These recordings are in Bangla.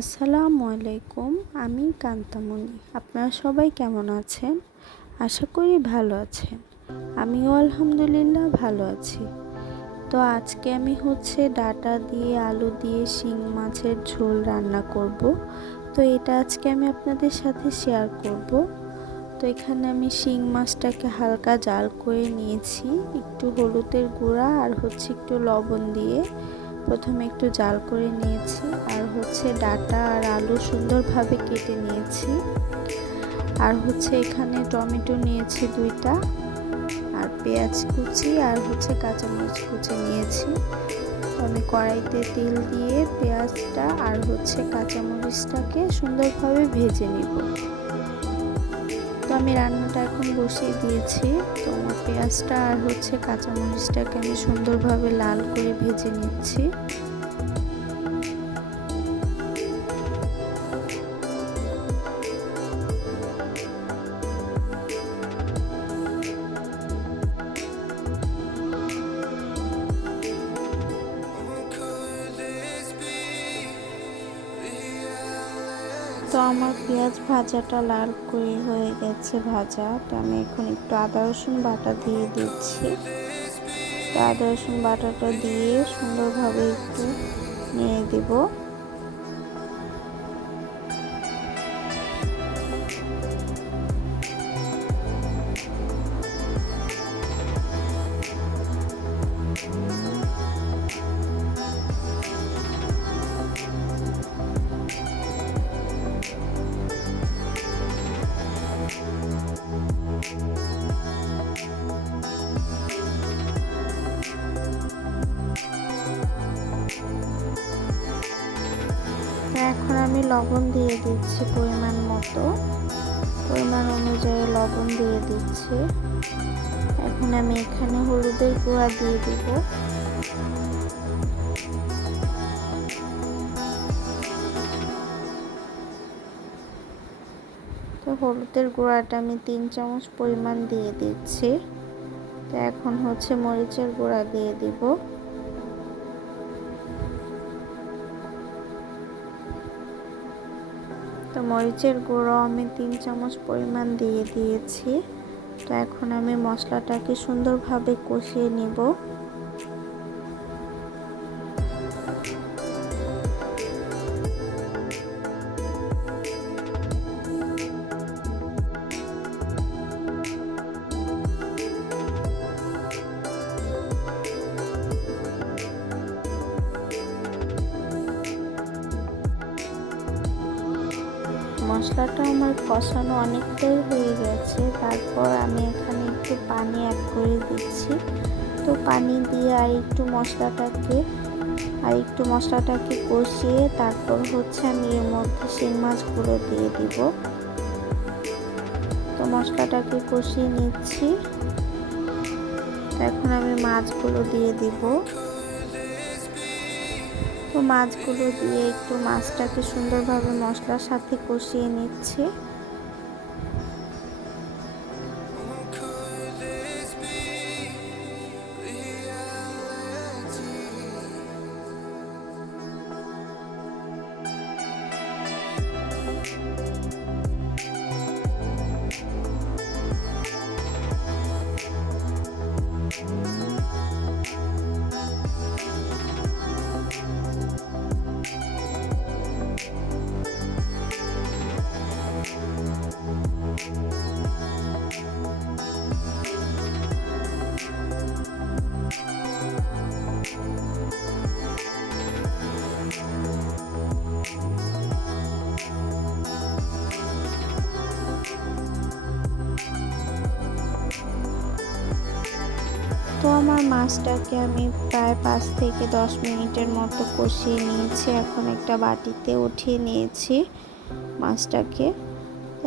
আসসালামু আলাইকুম। আমি কান্তামণি। আপনারা সবাই কেমন আছেন? আশা করি ভালো আছেন। আমিও আলহামদুলিল্লাহ ভালো আছি। তো আজকে আমি ডাঁটা দিয়ে আলু দিয়ে শিং মাছের ঝোল রান্না করব। তো এটা আজকে আমি আপনাদের সাথে শেয়ার করব। তো এখানে আমি শিং মাছটাকে হালকা জাল করে নিয়েছি, একটু হলুদের গুঁড়া আর একটু লবণ দিয়ে প্রথমে একটু জাল করে নিয়েছি। আর ডাঁটা আর আলু সুন্দরভাবে কেটে নিয়েছি। আর এখানে টমেটো নিয়েছি 2টা, আর পেঁয়াজ কুচি আর কাঁচামরিচ কুচি নিয়েছি। তো আমি কড়াইতে তেল দিয়ে পেঁয়াজটা আর কাঁচামরিচটাকে সুন্দরভাবে ভেজে নিব। তো আমি রান্নাটা এখন বসিয়ে দিয়েছি। তো আমার পেঁয়াজটা আর কাঁচামরিচটাকে আমি সুন্দরভাবে লাল করে ভেজে নিচ্ছি। তো আমার পেঁয়াজ ভাজাটা লাল করে হয়ে গেছে ভাজা। তো আমি এখন একটু আদা রসুন বাটা দিয়ে দিচ্ছি। তো আদা রসুন বাটাটা দিয়ে সুন্দরভাবে একটু নিয়ে দেব। এখন আমি লবণ দিয়ে দিচ্ছি পরিমাণ মতো, পরিমাণ অনুযায়ী লবণ দিয়ে দিচ্ছি। এখন আমি এখানে হলুদের গুঁড়া দিয়ে দিব। তো হলুদের গুঁড়াটা আমি 3 চামচ পরিমাণ দিয়ে দিচ্ছি। তো এখন মরিচের গুঁড়া দিয়ে দিব। তো মরিচের গুঁড়ো আমি 3 চামচ পরিমাণ দিয়ে দিয়েছি। তো এখন আমি মশলাটাকে সুন্দরভাবে কষিয়ে নিব। মশলাটা আমার কষানো অনেকটাই হয়ে গেছে। তারপর আমি এখানে একটু পানি অ্যাড করে দিচ্ছি। তো পানি দিয়ে আর একটু মশলাটাকে কষিয়ে তারপর আমি এর মধ্যে শিং মাছগুলো দিয়ে দিব। তো মশলাটাকে কষিয়ে নিচ্ছি। এখন আমি মাছগুলো দিয়ে দিব। তো মাছগুলো দিয়ে একটু মাছটাকে সুন্দরভাবে মশলার সাথে কষিয়ে নিচ্ছি। তো আমার মাছটাকে আমি প্রায় 5 থেকে 10 মিনিটের মতো কষিয়ে নিয়েছি। এখন একটা বাটিতে উঠিয়ে নিয়েছি মাছটাকে।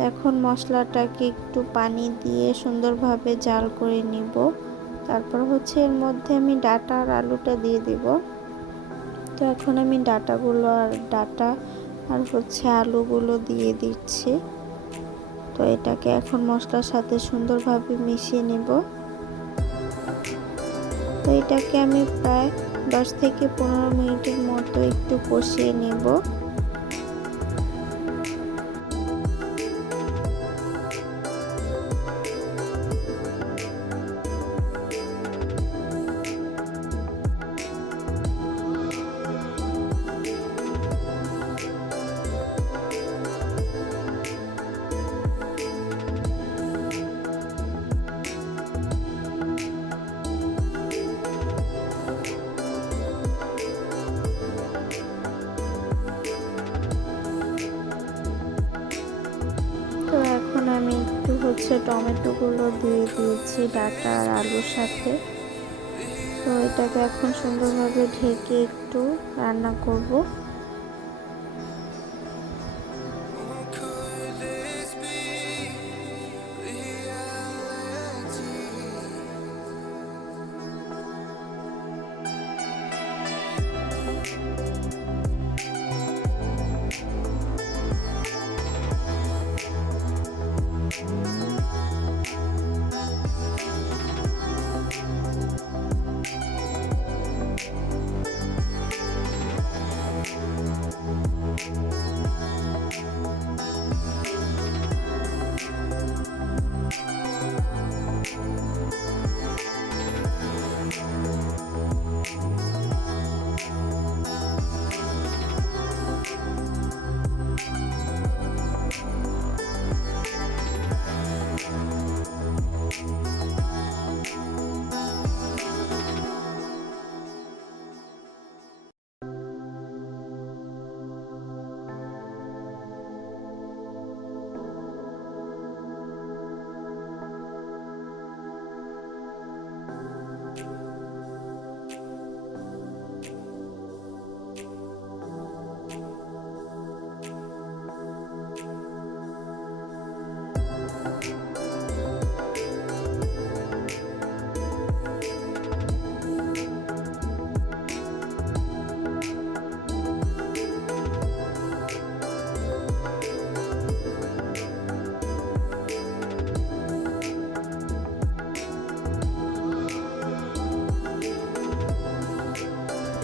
এখন মশলাটাকে একটু পানি দিয়ে সুন্দরভাবে জাল করে নিব। তারপর এর মধ্যে আমি ডাঁটা আর আলুটা দিয়ে দিব। তো এখন আমি ডাঁটা আর আলুগুলো দিয়ে দিচ্ছি। তো এটাকে এখন মশলার সাথে সুন্দরভাবে মিশিয়ে নেব। তো এটাকে আমি প্রায় 10 থেকে 15 মিনিটের মতো একটু কষিয়ে নেব। টমেটোগুলো দিয়ে দিয়েছি ডাঁটা আর আলুর সাথে। তো এটাকে এখন সুন্দরভাবে ঢেকে একটু রান্না করব।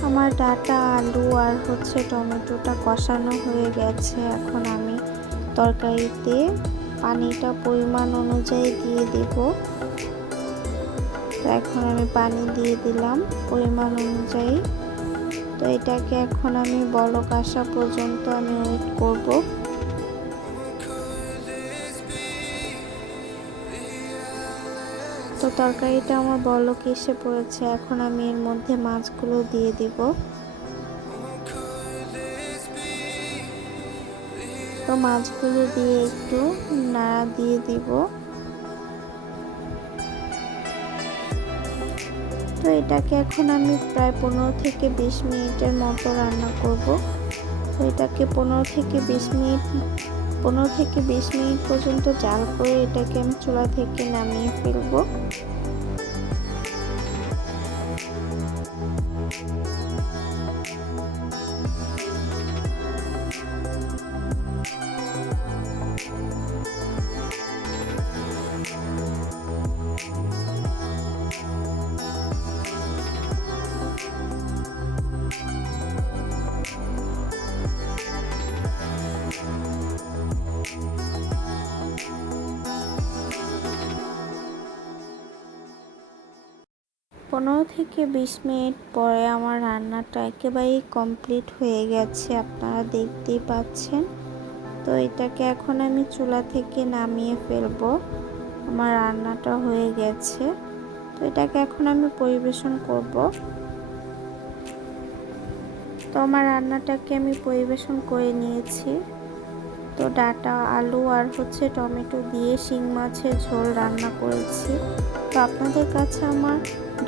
আমার ডাঁটা আলু আর টমেটোটা কষানো হয়ে গেছে। এখন আমি তরকারিতে পানিটা পরিমাণ অনুযায়ী দিয়ে দেব। তো এখন আমি পানি দিয়ে দিলাম পরিমাণ অনুযায়ী। তো এটাকে এখন আমি বলক আসা পর্যন্ত আমি ওয়েট করব। তো তরকারিটা আমার বলক এসে পড়েছে। এখন আমি এর মধ্যে মাছগুলো দিয়ে দিব। তো মাছগুলো দিয়ে একটু নাড়া দিয়ে দিব। তো এটাকে এখন আমি প্রায় 15 থেকে 20 মিনিটের মতো রান্না করব। তো এটাকে 15 থেকে 20 মিনিট পর্যন্ত জাল করে এটাকে আমি চুলা থেকে নামিয়ে ফেলবো। পনেরো থেকে 20 মিনিট পরে আমার রান্নাটা একেবারেই কমপ্লিট হয়ে গেছে, আপনারা দেখতেই পাচ্ছেন। তো এটাকে এখন আমি চুলা থেকে নামিয়ে ফেলবো। আমার রান্নাটা হয়ে গেছে। তো এটাকে এখন আমি পরিবেশন করব। তো আমার রান্নাটাকে আমি পরিবেশন করে নিয়েছি। তো ডাঁটা আলু আর টমেটো দিয়ে শিং মাছের ঝোল রান্না করেছি। তো আপনাদের কাছে আমার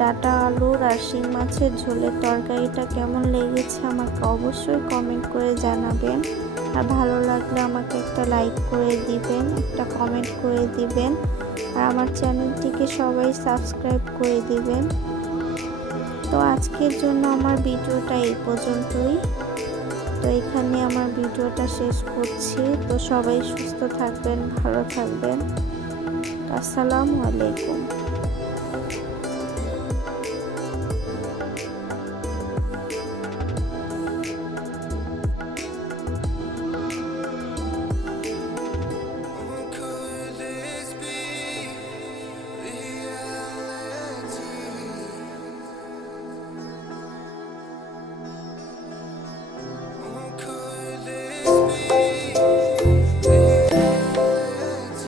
ডাঁটা আলুর আর শিং মাছের ঝোলের তরকারিটা কেমন লেগেছে আমাকে অবশ্যই কমেন্ট করে জানাবেন। আর ভালো লাগলে আমাকে একটা লাইক করে দিবেন, একটা কমেন্ট করে দিবেন। আর আমার চ্যানেলটিকে সবাই সাবস্ক্রাইব করে দিবেন। তো আজকের জন্য আমার ভিডিওটা এই পর্যন্তই। তো এখানে আমার ভিডিওটা শেষ করছি। তো সবাই সুস্থ থাকবেন, ভালো থাকবেন। আসসালামু আলাইকুম।